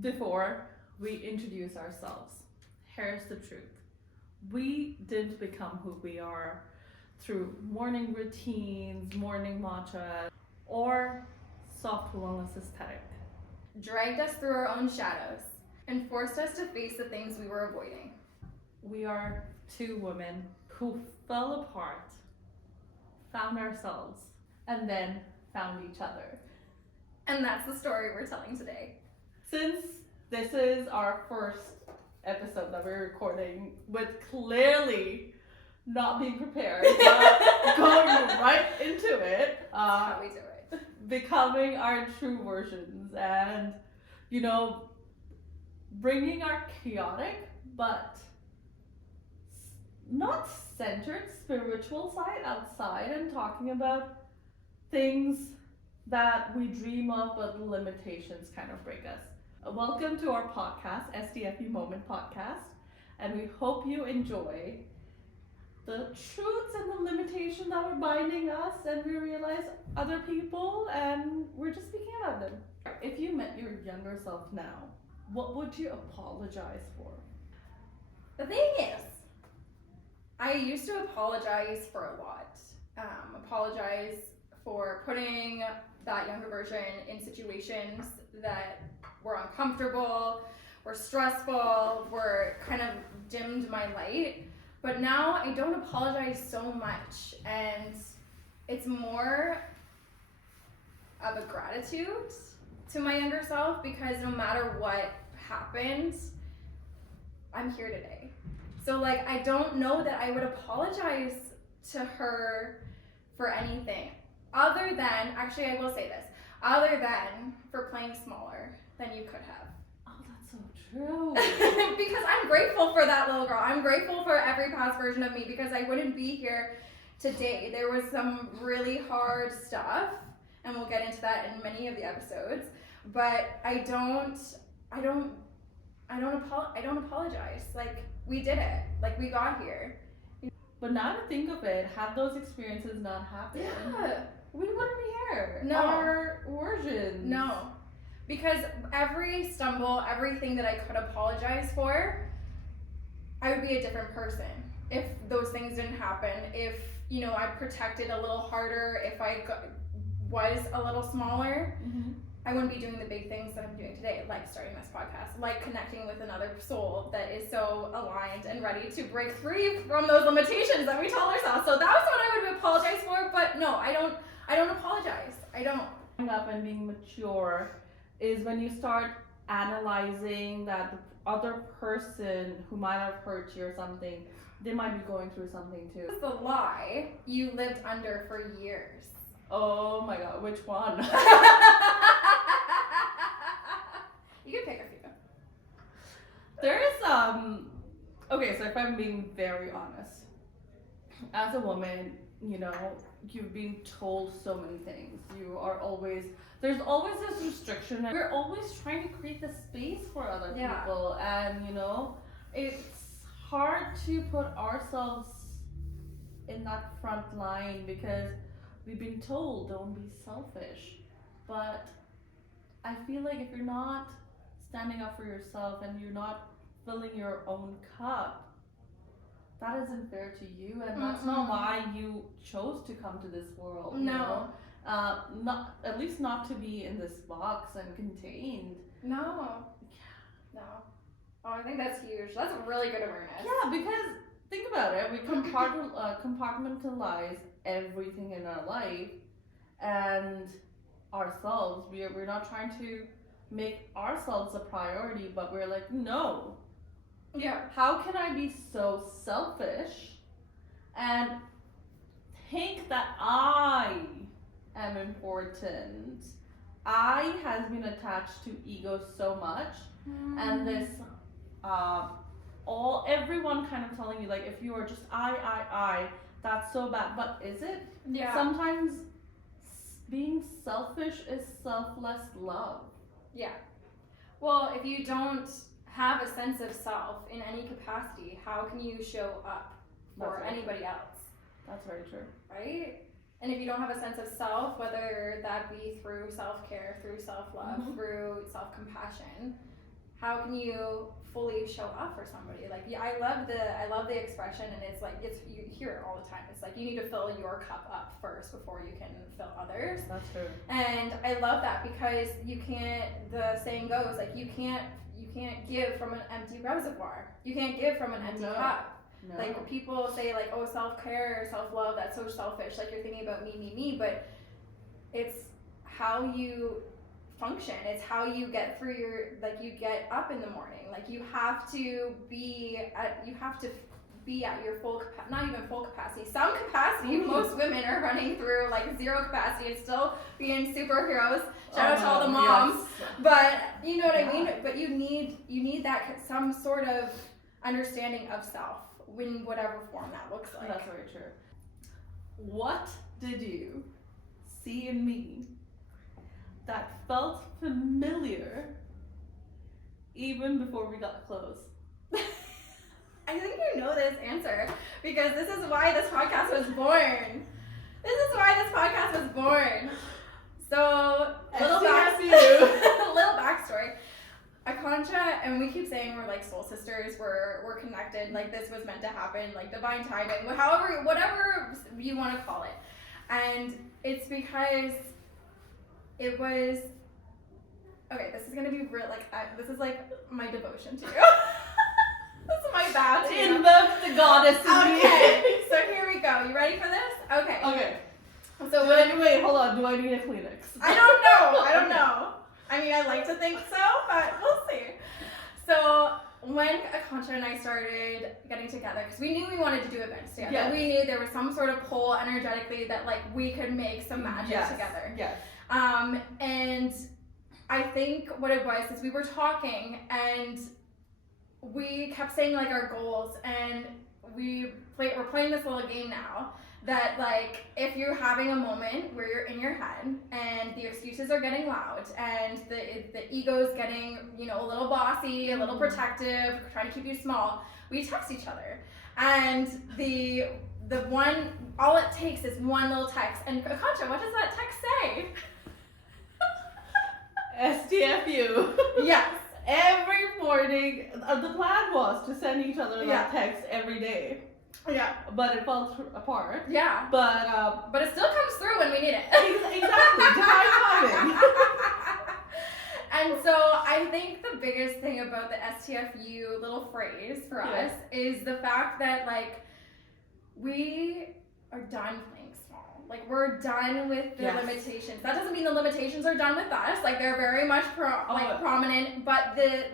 before we introduce ourselves, here's the truth. We didn't become who we are through morning routines, morning matcha, or soft wellness aesthetic. Dragged us through our own shadows and forced us to face the things we were avoiding. We are two women who fell apart, found ourselves, and then found each other. And that's the story we're telling today. Since this is our first episode that we're recording with clearly not being prepared, but going right into it, That's how we do it. becoming our true versions, and bringing our chaotic but not centered spiritual side outside and talking about things that we dream of but the limitations kind of break us. Welcome to our podcast, STFU Moment Podcast, and we hope you enjoy the truths and the limitations that were binding us, and we realize other people and we're just speaking about them. If you met your younger self now, what would you apologize for? The thing is, I used to apologize for a lot. Apologize for putting that younger version in situations that were uncomfortable, were stressful, were kind of dimmed my light. But now I don't apologize so much, and it's more of a gratitude to my younger self, because no matter what happened, I'm here today. So I don't know that I would apologize to her for anything other than, actually I will say this, other than for playing smaller than you could have. Oh, that's so true. Because I'm grateful for that little girl. I'm grateful for every past version of me, because I wouldn't be here today. There was some really hard stuff, and we'll get into that in many of the episodes, but I don't apologize. We did it. We got here. But now to think of it, had those experiences not happened, Yeah. we wouldn't be here. No. Our origins. No. Because every stumble, everything that I could apologize for, I would be a different person if those things didn't happen. If, I protected a little harder, if I was a little smaller, Mm-hmm. I wouldn't be doing the big things that I'm doing today, like starting this podcast, like connecting with another soul that is so aligned and ready to break free from those limitations that we told ourselves. So that was what I would apologize for, but no, I don't apologize. I don't. Growing up and being mature is when you start analyzing that the other person who might have hurt you or something, they might be going through something too. It's the lie you lived under for years. Oh my god, which one? You can pick a few. There's okay, so if I'm being very honest, as a woman, you've been told so many things. There's always this restriction. We're always trying to create the space for other people, and it's hard to put ourselves in that front line because we've been told don't be selfish. But I feel like if you're not standing up for yourself and you're not filling your own cup, that isn't fair to you, and that's not why you chose to come to this world. No. Not at least not to be in this box and contained. No. No. Oh, I think that's huge. That's a really good awareness. Yeah, because think about it. We compartmentalize everything in our life and ourselves. We're not trying to make ourselves a priority, but we're like, no. Yeah. How can I be so selfish and think that I am important? I has been attached to ego so much, and this everyone kind of telling you, like, if you are just I, that's so bad. But is it? Yeah. Sometimes being selfish is selfless love. Yeah. Well, if you don't have a sense of self in any capacity, how can you show up for anybody else? That's very true. Right? And if you don't have a sense of self, whether that be through self-care, through self-love, through self-compassion, how can you fully show up for somebody? Like, yeah, I love the expression, and it's like, you hear it all the time. It's like, you need to fill your cup up first before you can fill others. That's true. And I love that, because the saying goes, like, you can't give from an empty reservoir. You can't give from an empty cup. No. Like, people say, like, oh, self-care or self-love, that's so selfish. Like, you're thinking about me, but it's how you function. It's how you get through you get up in the morning. Like, you have to be at your full not even full capacity. Some capacity. Mm-hmm. Most women are running through like zero capacity and still being superheroes. Shout out to all the moms. Yes. But you know what I mean? But you need that some sort of understanding of self in whatever form that looks like. That's very true. What did you see in me that felt familiar even before we got close? I think you know this answer, because this is why this podcast was born. So, little backstory. Akanksha, and we keep saying we're like soul sisters, we're connected, like this was meant to happen, like divine timing, whatever you want to call it. And it's because it was, okay, this is going to be real, like, this is like my devotion to you. This is my vow to you. Invoke the goddess in me. Okay, so here we go. You ready for this? Okay. Okay. So wait, hold on. Do I need a Kleenex? I don't know. I mean, I like to think so, but we'll see. So when Akanksha and I started getting together, because we knew we wanted to do events together. Yes. We knew there was some sort of pull energetically that like we could make some magic together. Yes. And I think what it was is we were talking, and we kept saying like our goals, and we're playing this little game now that like if you're having a moment where you're in your head and the excuses are getting loud and the ego's getting, you know, a little bossy, a little protective, trying to keep you small, we text each other. And the one, all it takes is one little text. And Akanksha, what does that text say? STFU. Yes. Every morning, the plan was to send each other Yeah. that text every day. Yeah. But it fell apart. Yeah. But it still comes through when we need it. Exactly. Divine timing. And so I think the biggest thing about the STFU little phrase for us is the fact that like we are done playing small. Like we're done with the limitations. That doesn't mean the limitations are done with us. Like they're very much prominent. But the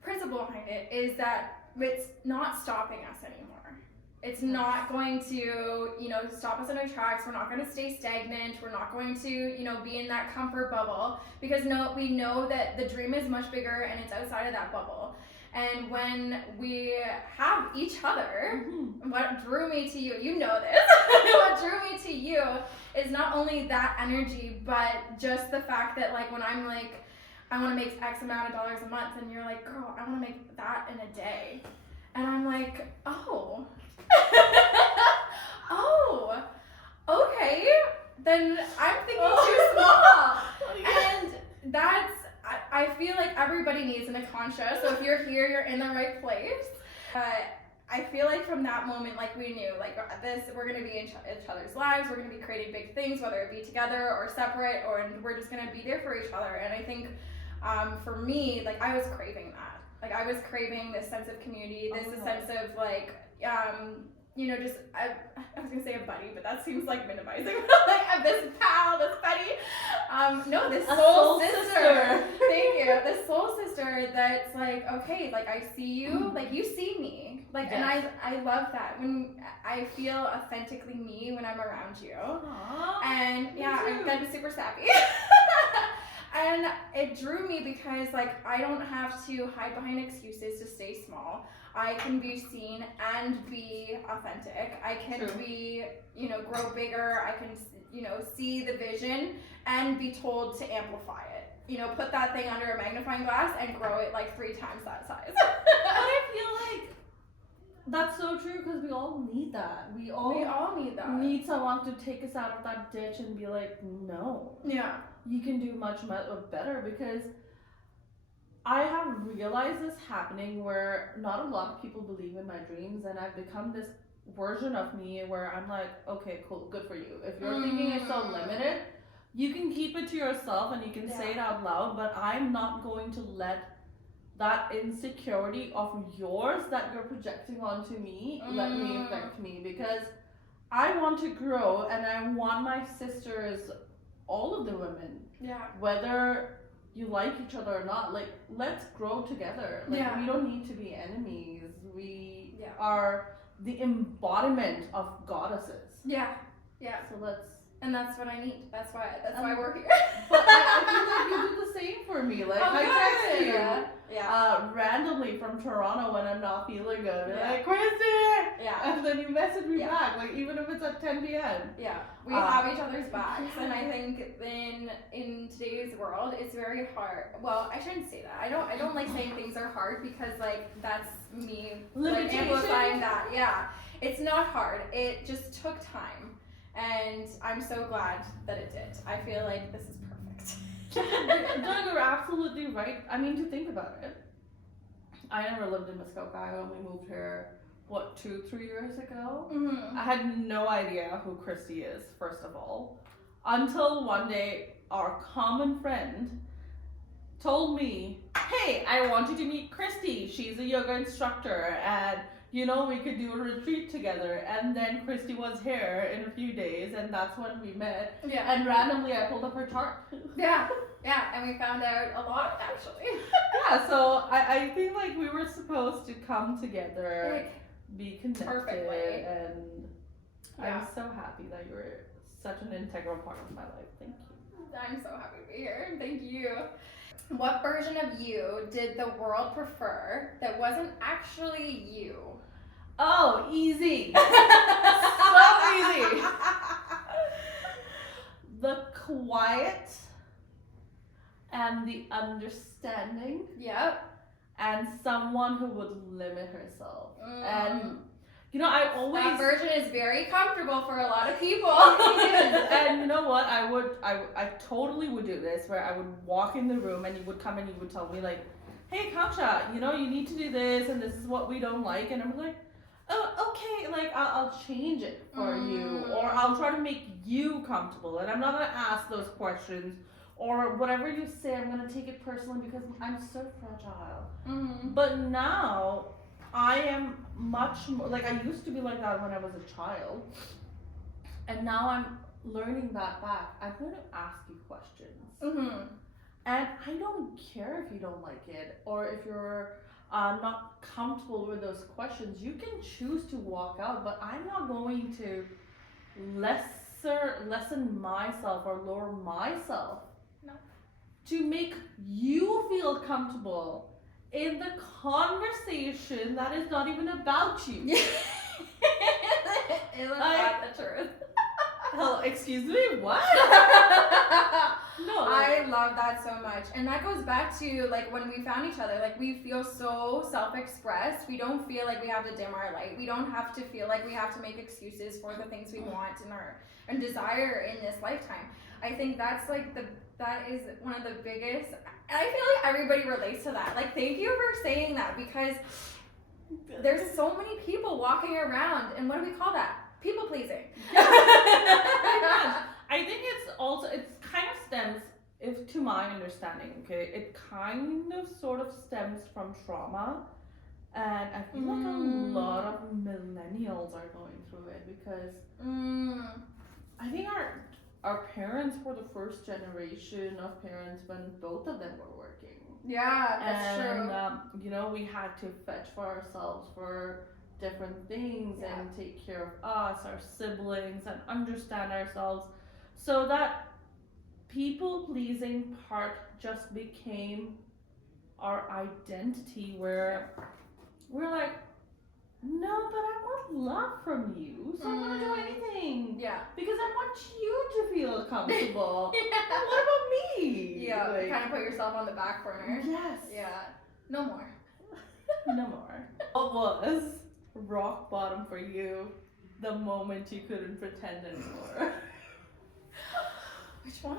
principle behind it is that it's not stopping us anymore. It's not going to, you know, stop us in our tracks. We're not going to stay stagnant. We're not going to, you know, be in that comfort bubble, because we know that the dream is much bigger and it's outside of that bubble. And when we have each other, what drew me to you, you know this, what drew me to you is not only that energy, but just the fact that like when I'm like, I want to make X amount of dollars a month, and you're like, girl, I want to make that in a day. And I'm like, oh, oh, okay, then I'm thinking too small. And that's, I feel like everybody needs an Akanksha, so if you're here, you're in the right place. I feel like from that moment, like we knew, like we're going to be in each other's lives, we're going to be creating big things, whether it be together or separate, or we're just going to be there for each other. And I think for me, like I was craving that. Like I was craving this sense of community, this sense of like, you know, just, I was going to say a buddy, but that seems like minimizing. Like this pal, this buddy. No, this soul sister. Thank you. This soul sister that's like, okay, like I see you, like you see me. Like, and I love that when I feel authentically me when I'm around you. Aww, and yeah, I'm going to be super sappy. And it drew me because like I don't have to hide behind excuses to stay small. I can be seen and be authentic. I can be, you know, grow bigger. I can, you know, see the vision and be told to amplify it. You know, put that thing under a magnifying glass and grow it like 3 times that size. But I feel like That's so true because we all need that. We We all all need that. need someone to take us out of that ditch and be like, no, Yeah. you can do much better. Because I have realized this happening where not a lot of people believe in my dreams, and I've become this version of me where I'm like, okay, cool, good for you. If your thinking is so limited, you can keep it to yourself and you can say it out loud, but I'm not going to let that insecurity of yours that you're projecting onto me let me affect me, because I want to grow and I want my sisters, all of the women, whether you like each other or not, like, let's grow together. Like, we don't need to be enemies. We are the embodiment of goddesses. Yeah. So let's. And that's what I need. That's why we're here. But I feel like you do the same for me. Like, I text you randomly from Toronto when I'm not feeling good. Like, Christy! And then you message me back, like, even if it's at 10 p.m. Yeah, we have each other's backs, and I think in today's world, it's very hard. Well, I shouldn't say that. I don't like saying things are hard, because, like, that's me like, amplifying that. Yeah, it's not hard. It just took time. And I'm so glad that it did. I feel like this is perfect. Doug, you're absolutely right. I mean, to think about it, I never lived in Muskoka. I only moved here, 2-3 years ago? I had no idea who Christy is, first of all, until one day our common friend told me, hey, I want you to meet Christy. She's a yoga instructor, and you know, we could do a retreat together. And then Christy was here in a few days, and that's when we met. Yeah. And randomly I pulled up her chart. Yeah, and we found out a lot, actually. So I think, like, we were supposed to come together, be connected, perfectly. and I'm so happy that you're such an integral part of my life. Thank you. I'm so happy to be here. Thank you. What version of you did the world prefer that wasn't actually you? Oh, easy. So easy. The quiet and the understanding. Yep. And someone who would limit herself. And you know, I always, that version is very comfortable for a lot of people. And you know what? I totally would do this, where I would walk in the room and you would come and you would tell me, like, hey, Kaksha, you know, you need to do this and this is what we don't like. And I'm like, oh, okay, like, I'll change it for you, or I'll try to make you comfortable. And I'm not going to ask those questions, or whatever you say, I'm going to take it personally because I'm so fragile. But now I am much more, like, I used to be like that when I was a child, and now I'm learning that back. I'm going to ask you questions. And I don't care if you don't like it, or if you're not comfortable with those questions. You can choose to walk out, but I'm not going to lessen myself or lower myself to make you feel comfortable in the conversation that is not even about you. Isn't that the truth? Hell, excuse me, what? No, I love that so much. And that goes back to, like, when we found each other, like, we feel so self-expressed. We don't feel like we have to dim our light. We don't have to feel like we have to make excuses for the things we want and desire in this lifetime. I think that's, like, that is one of the biggest, and I feel like everybody relates to that. Like, thank you for saying that, because there's so many people walking around, and what do we call that? People pleasing. I think it kind of stems, if to my understanding, okay, it kind of sort of stems from trauma, and I feel like a lot of millennials are going through it, because I think our parents were the first generation of parents when both of them were working. Yeah, that's true. And you know, we had to fetch for ourselves for different things and take care of us, our siblings, and understand ourselves. So that people-pleasing part just became our identity, where we're like, no, but I want love from you, so I'm gonna do anything. Yeah. Because I want you to feel comfortable. And what about me? Yeah, like, kind of put yourself on the back burner. Yes. Yeah. No more. No more. What was rock bottom for you, the moment you couldn't pretend anymore? Which one?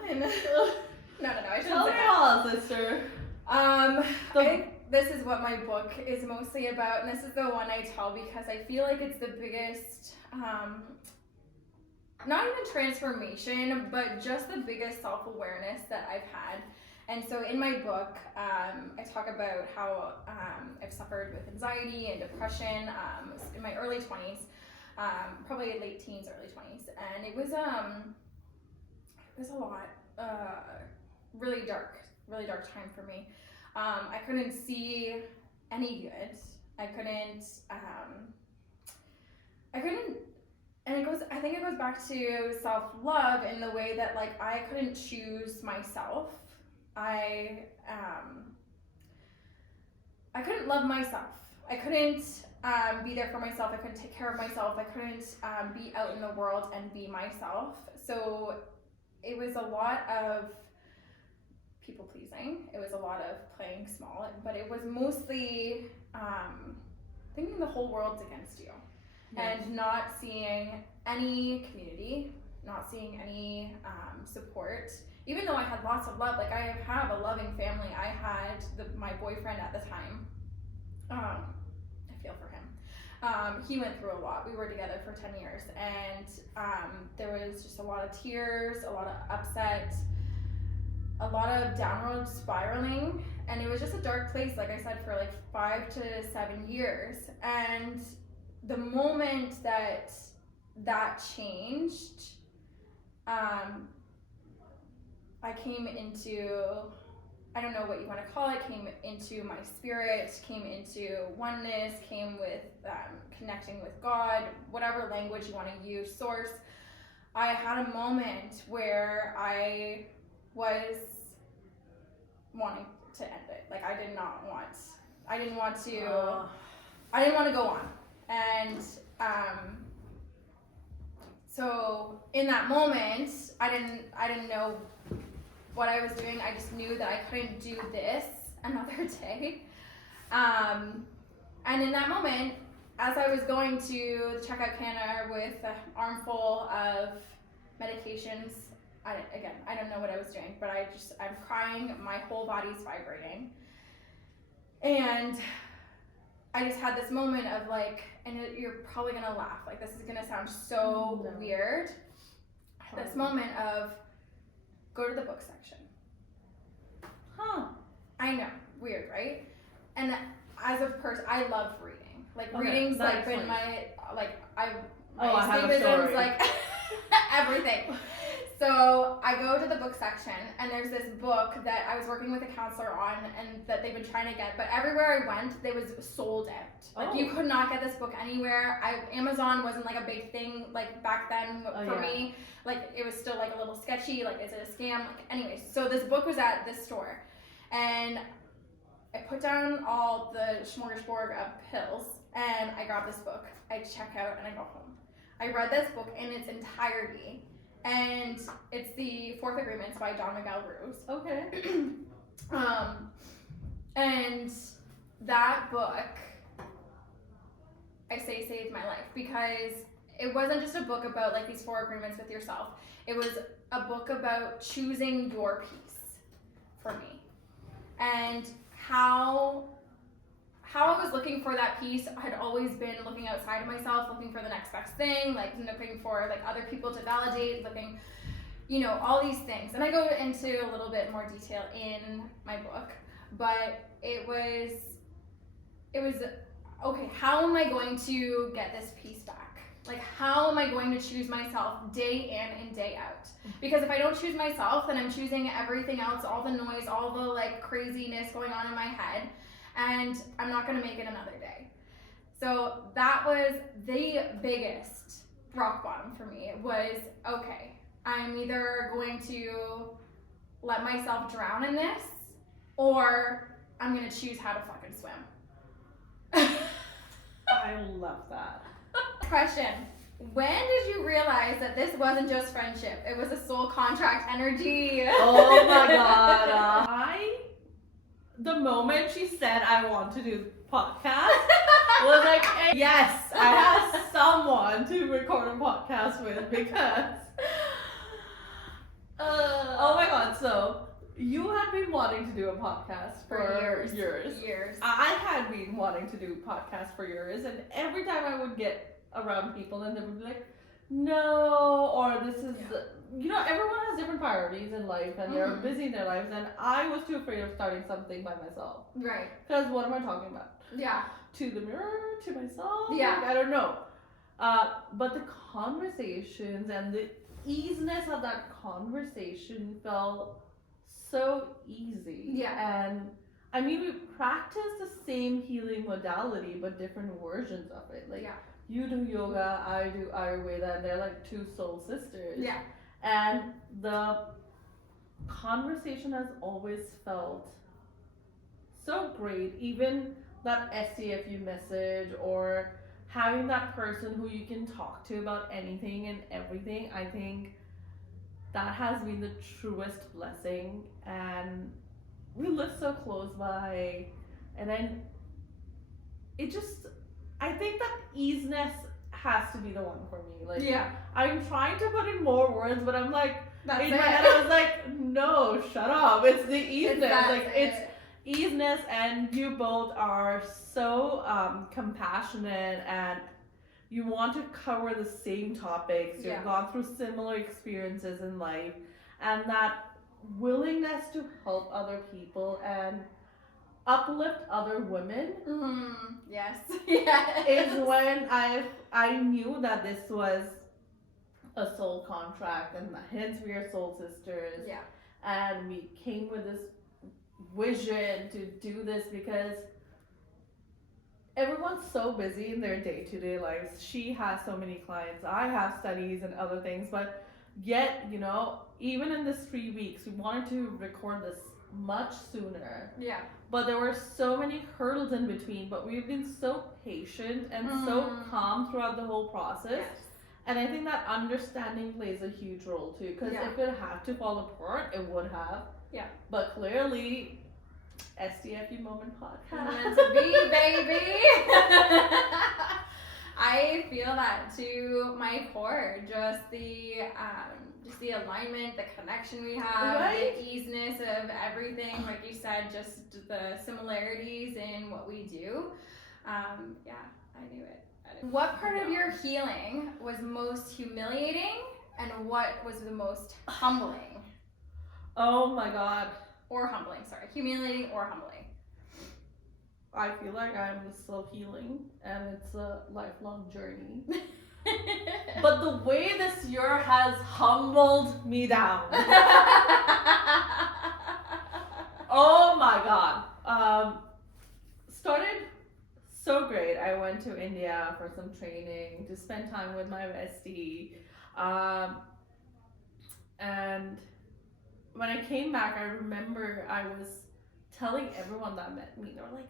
No, I shouldn't Tell say me that. all, sister. I think this is what my book is mostly about, and this is the one I tell because I feel like it's the biggest, not even transformation, but just the biggest self-awareness that I've had. And so in my book, I talk about how I've suffered with anxiety and depression in my early 20s, probably late teens, early 20s, and it was a lot, really dark time for me. I couldn't see any good. I couldn't, and I think it goes back to self-love in the way that like I couldn't choose myself. I couldn't love myself. I couldn't be there for myself. I couldn't take care of myself. I couldn't be out in the world and be myself. So it was a lot of people pleasing. It was a lot of playing small, but it was mostly thinking the whole world's against you. Yes. And not seeing any community, not seeing any support. Even though I had lots of love, like I have a loving family. I had my boyfriend at the time. I feel for him. He went through a lot. We were together for 10 years, and there was just a lot of tears, a lot of upset, a lot of downward spiraling, and it was just a dark place, like I said, for like 5 to 7 years. And the moment that changed, I came into, I don't know what you want to call it, came into my spirit, came into oneness, came with connecting with God, whatever language you want to use, source. I had a moment where I was wanting to end it. Like I didn't want to go on. And so in that moment, I didn't know what I was doing. I just knew that I couldn't do this another day. And in that moment, as I was going to the Checkout Canada with an armful of medications, I don't know what I was doing, but I'm crying, my whole body's vibrating. And I just had this moment of like, and you're probably gonna laugh, like this is gonna sound so weird. This moment of, go to the book section. I know, weird, right? And as a person, I love reading. Like reading's like been my, like my escapism's like everything. So I go to the book section, and there's this book that I was working with a counselor on, and that they've been trying to get, but everywhere I went, they was sold out. Like you could not get this book anywhere. Amazon wasn't like a big thing like back then for me. Like it was still like a little sketchy. Like is it a scam? Like anyways, so this book was at this store, and I put down all the smorgasbord of pills, and I grab this book. I check out, and I go home. I read this book in its entirety. And it's the Fourth Agreements by Don Miguel Ruiz. Okay. And that book, I say, saved my life, because it wasn't just a book about like these 4 agreements with yourself. It was a book about choosing your peace for me, and how I was looking for that peace. I had always been looking outside of myself, looking for the next best thing, like looking for like other people to validate, looking, all these things. And I go into a little bit more detail in my book, but it was okay, how am I going to get this peace back? Like, how am I going to choose myself day in and day out? Because if I don't choose myself, then I'm choosing everything else, all the noise, all the like craziness going on in my head, and I'm not going to make it another day. So that was the biggest rock bottom for me. It was, okay, I'm either going to let myself drown in this, or I'm going to choose how to fucking swim. I love that. Question. When did you realize that this wasn't just friendship? It was a soul contract energy. Oh my god. The moment she said I want to do podcast. Was like, hey, yes, I have someone to record a podcast with because. Oh my god! So you had been wanting to do a podcast for years. I had been wanting to do podcasts for years, and every time I would get around people, and they would be like, "No," or "This is." You know, everyone has different priorities in life, and they're busy in their lives, and I was too afraid of starting something by myself. Right. Because what am I talking about? Yeah. To the mirror, to myself? Yeah. Like, I don't know. But the conversations and the easiness of that conversation felt so easy. Yeah. And I mean, we practice the same healing modality, but different versions of it. Like, you do yoga, I do Ayurveda, and they're like two soul sisters. Yeah. And the conversation has always felt so great. Even that STFU message or having that person who you can talk to about anything and everything, I think that has been the truest blessing. And we live so close by, and then it just, I think that easiness has to be the one for me. Like, I'm trying to put in more words, but I'm like, in my head I was like, no, shut up. It's the easiness. It's easiness, and you both are so compassionate, and you want to cover the same topics. You've gone through similar experiences in life, and that willingness to help other people and uplift other women is when I knew that this was a soul contract, and hence we are soul sisters. And we came with this vision to do this because everyone's so busy in their day-to-day lives. She has so many clients, I have studies and other things, but yet, you know, even in this 3 weeks, we wanted to record this much sooner. But there were so many hurdles in between, but we've been so patient and so calm throughout the whole process. And I think that understanding plays a huge role too, because if it had to fall apart, it would have. But clearly, STFU Moment Podcast. Baby. I feel that to my core, just the alignment, the connection we have, the easiness of everything, like you said, just the similarities in what we do. I knew it. What part of your healing was most humiliating, and what was the most humbling? Oh my god. Or humbling, sorry. Humiliating or humbling. I feel like I'm still healing, and it's a lifelong journey. But the way this year has humbled me down. Oh my god. Started so great. I went to India for some training to spend time with my bestie. And when I came back, I remember I was telling everyone that met me, they were like,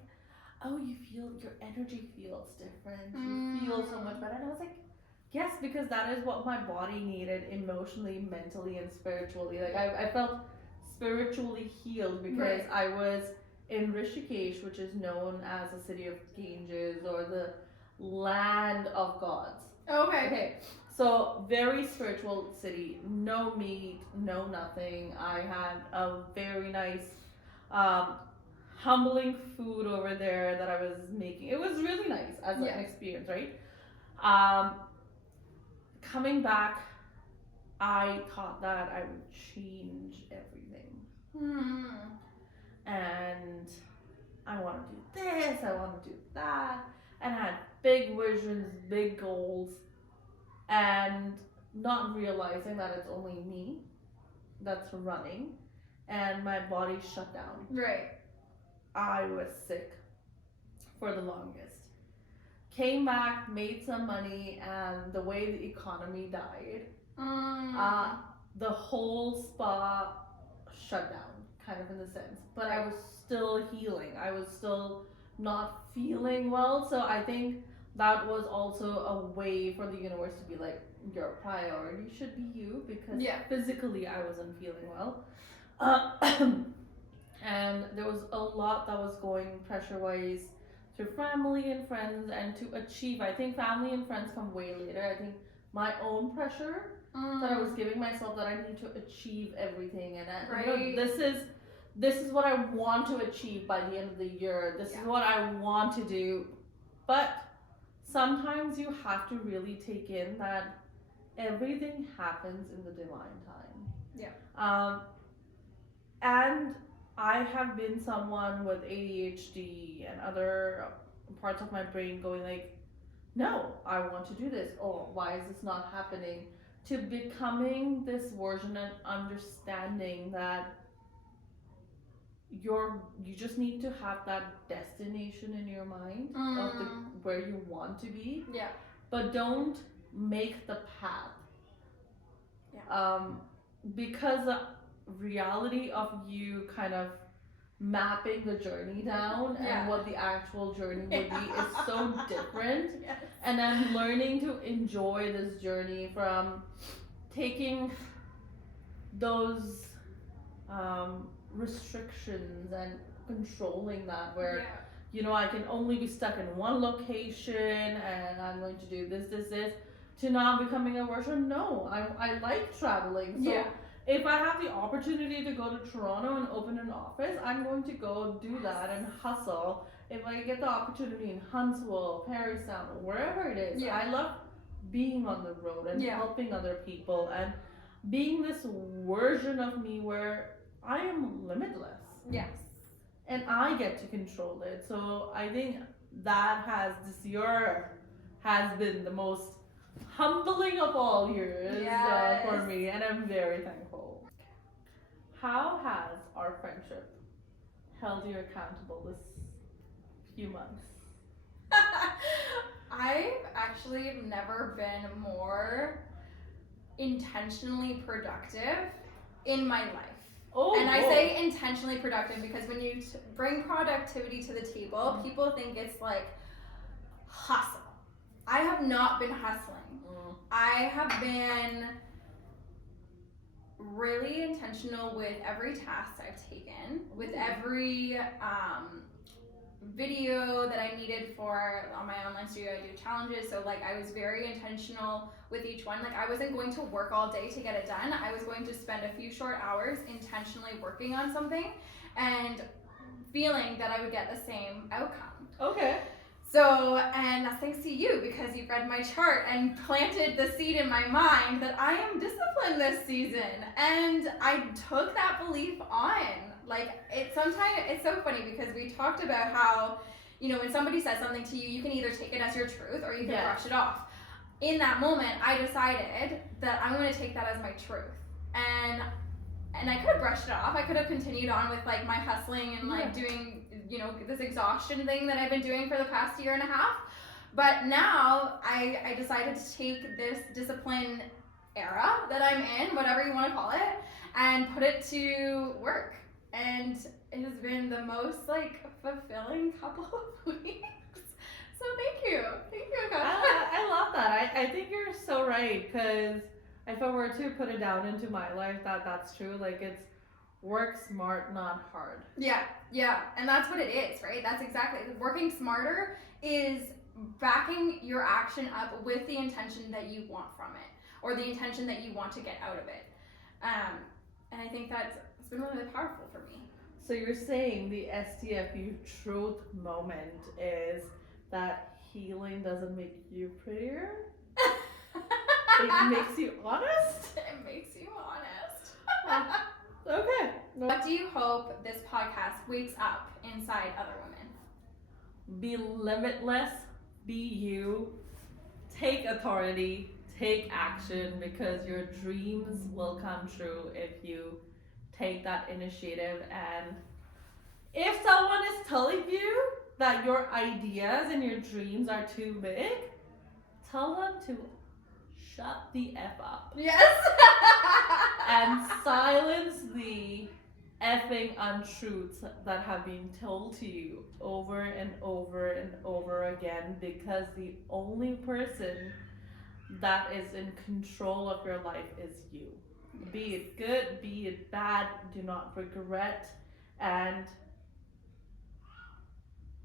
oh, your energy feels different. You feel so much better. And I was like, yes, because that is what my body needed emotionally, mentally, and spiritually. Like, I felt spiritually healed because I was in Rishikesh, which is known as the city of Ganges or the land of gods. Okay. So, very spiritual city. No meat, no nothing. I had a very nice, humbling food over there that I was making. It was really nice as an experience, right? Coming back, I thought that I would change everything. And I want to do this, I want to do that. And I had big visions, big goals. And not realizing that it's only me that's running, and my body shut down. I was sick for the longest. Came back, made some money, and the way the economy died, the whole spa shut down, kind of in the sense. But I was still healing. I was still not feeling well. So I think that was also a way for the universe to be like, your priority should be you, because physically I wasn't feeling well. And there was a lot that was going pressure-wise through family and friends, and to achieve. I think family and friends come way later. I think my own pressure that I was giving myself, that I need to achieve everything, and this is what I want to achieve by the end of the year. This is what I want to do. But sometimes you have to really take in that everything happens in the divine time. Yeah. And I have been someone with ADHD and other parts of my brain going like, no, I want to do this. Oh, why is this not happening? To becoming this version and understanding that you just need to have that destination in your mind of where you want to be. Yeah. But don't make the path. Yeah. Because the reality of you kind of mapping the journey down and what the actual journey would be is so different. Yes. And I'm learning to enjoy this journey from taking those restrictions and controlling that, where I can only be stuck in one location and I'm going to do this, to now becoming a version. No, I like traveling. So if I have the opportunity to go to Toronto and open an office, I'm going to go do that and hustle. If I get the opportunity in Huntsville, Parrystown, wherever it is, I love being on the road and helping other people and being this version of me where I am limitless. Yes. And I get to control it. So I think that this year has been the most humbling of all years for me, and I'm very thankful. How has our friendship held you accountable this few months? I've actually never been more intentionally productive in my life. I say intentionally productive because when you bring productivity to the table, people think it's like hustle. I have not been hustling. I have been really intentional with every task I've taken, with every video that I needed for on my online studio. I do challenges, so like I was very intentional with each one. Like I wasn't going to work all day to get it done. I was going to spend a few short hours intentionally working on something and feeling that I would get the same outcome. Okay. So, and that's thanks to you, because you read my chart and planted the seed in my mind that I am disciplined this season. And I took that belief on. Like, sometimes it's so funny because we talked about how, when somebody says something to you, you can either take it as your truth or you can brush it off. In that moment, I decided that I'm going to take that as my truth. And I could have brushed it off. I could have continued on with like my hustling and like doing, this exhaustion thing that I've been doing for the past year and a half. But now I decided to take this discipline era that I'm in, whatever you want to call it, and put it to work. And it has been the most like fulfilling couple of weeks. So thank you, I love that. I think you're so right, because if I were to put it down into my life, that's true. Like, it's work smart, not hard. Yeah, and that's what it is, right? That's exactly, working smarter is backing your action up with the intention that you want from it, or the intention that you want to get out of it. And I think it's been really powerful for me. So you're saying the STFU truth moment is that healing doesn't make you prettier? It makes you honest? It makes you honest. Okay. No. What do you hope this podcast wakes up inside other women? Be limitless, be you, take authority, take action, because your dreams will come true if you take that initiative. And if someone is telling you that your ideas and your dreams are too big, tell them to shut the F up. Yes. And silence the effing untruths that have been told to you over and over and over again, because the only person that is in control of your life is you. Yes. Be it good, be it bad, do not regret, and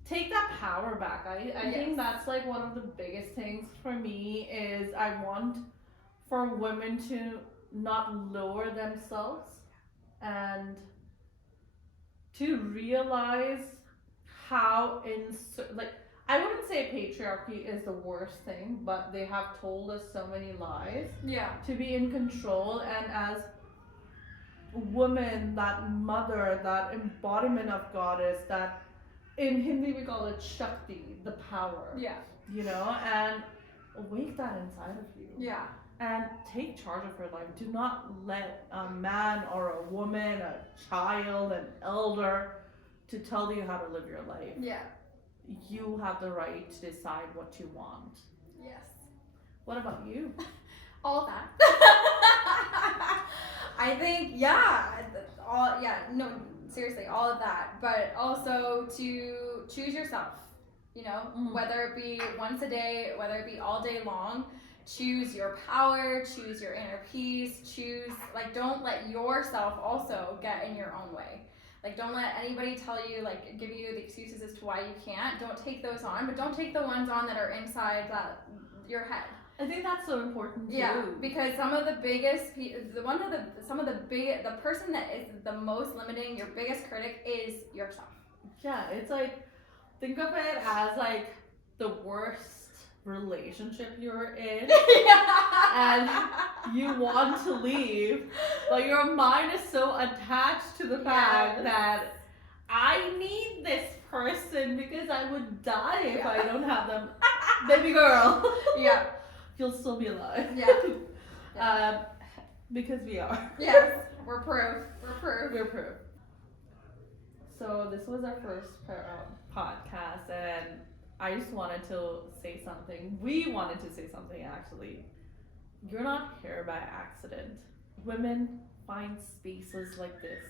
take that power back. I Yes. think that's like one of the biggest things for me is I want for women to not lower themselves and to realize how like I wouldn't say patriarchy is the worst thing, but they have told us so many lies Yeah. to be in control, and as woman, that mother, that embodiment of goddess, that in Hindi we call it Shakti, the power, Yeah. you know, and wake that inside of you. Yeah. And take charge of your life. Do not let a man or a woman, a child, an elder to tell you how to live your life. Yeah. You have the right to decide what you want. Yes. What about you? All of that. I think, seriously, all of that. But also to choose yourself, you know, whether it be once a day, whether it be all day long, choose your power, choose your inner peace, don't let yourself also get in your own way. Like, don't let anybody tell you, like, give you the excuses as to why you can't. Don't take those on, but don't take the ones on that are inside your head. I think that's so important too. Yeah, because some of the biggest, the person that is the most limiting, your biggest critic is yourself. Yeah, it's like, think of it as like the worst relationship you're in and you want to leave, but your mind is so attached to the fact that I need this person because I would die if I don't have them. Baby girl. Yeah. You'll still be alive. Yeah. Because we are. Yes, we're proof. We're proof. So this was our first podcast, and I just wanted to say something. We wanted to say something, actually. You're not here by accident. Women find spaces like this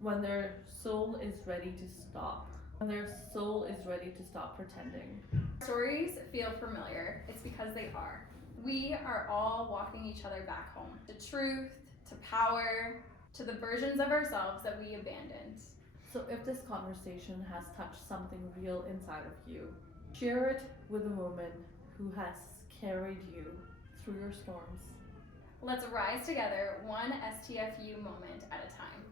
when their soul is ready to stop. When their soul is ready to stop pretending. Stories feel familiar. It's because they are. We are all walking each other back home. To truth, to power, to the versions of ourselves that we abandoned. So if this conversation has touched something real inside of you, share it with a woman who has carried you through your storms. Let's rise together, one STFU moment at a time.